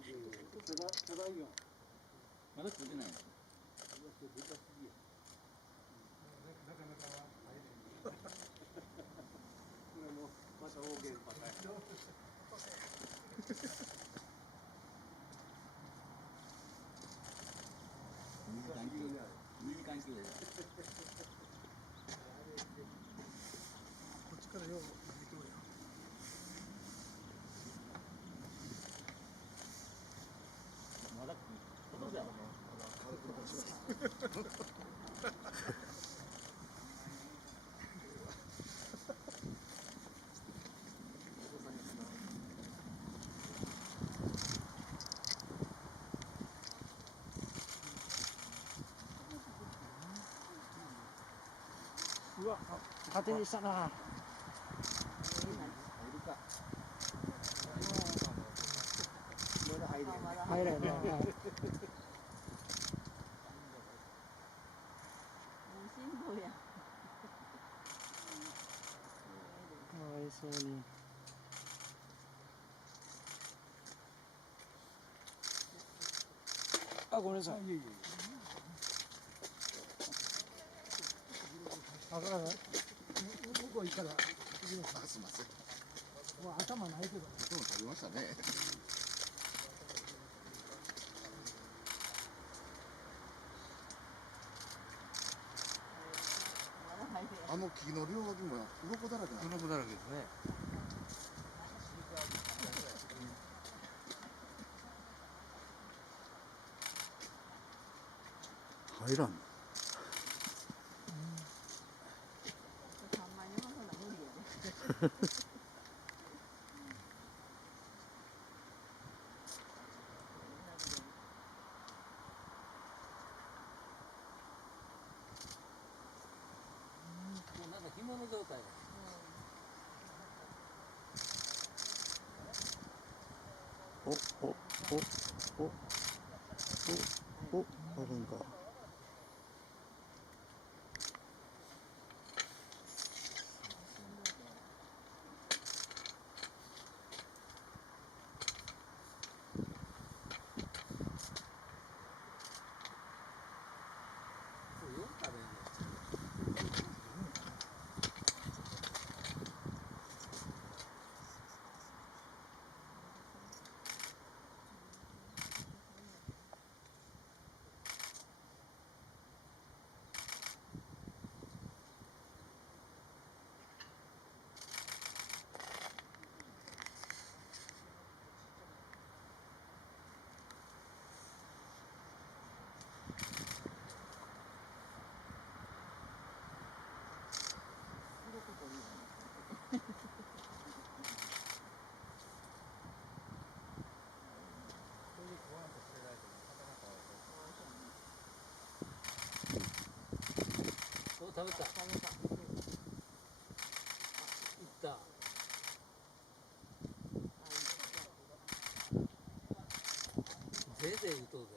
まだ食うてないの。また大げんパターン。2時間休憩だ。こっちからよう見とるよ。まだことじゃん。うわ、縦にしたな。入るか。入らへんね。かわいそうに。あ、ごめんなさい。あ、向こう行ったら。あ、すみません。もう頭ないけど。頭食べましたね。あの木の両脇も鱗だらけなんです。鱗だらけですね。入らんの。もうなんか干物状態だ。お、あるんか。お、食べた。いった。ぜいぜい言うとうぜ。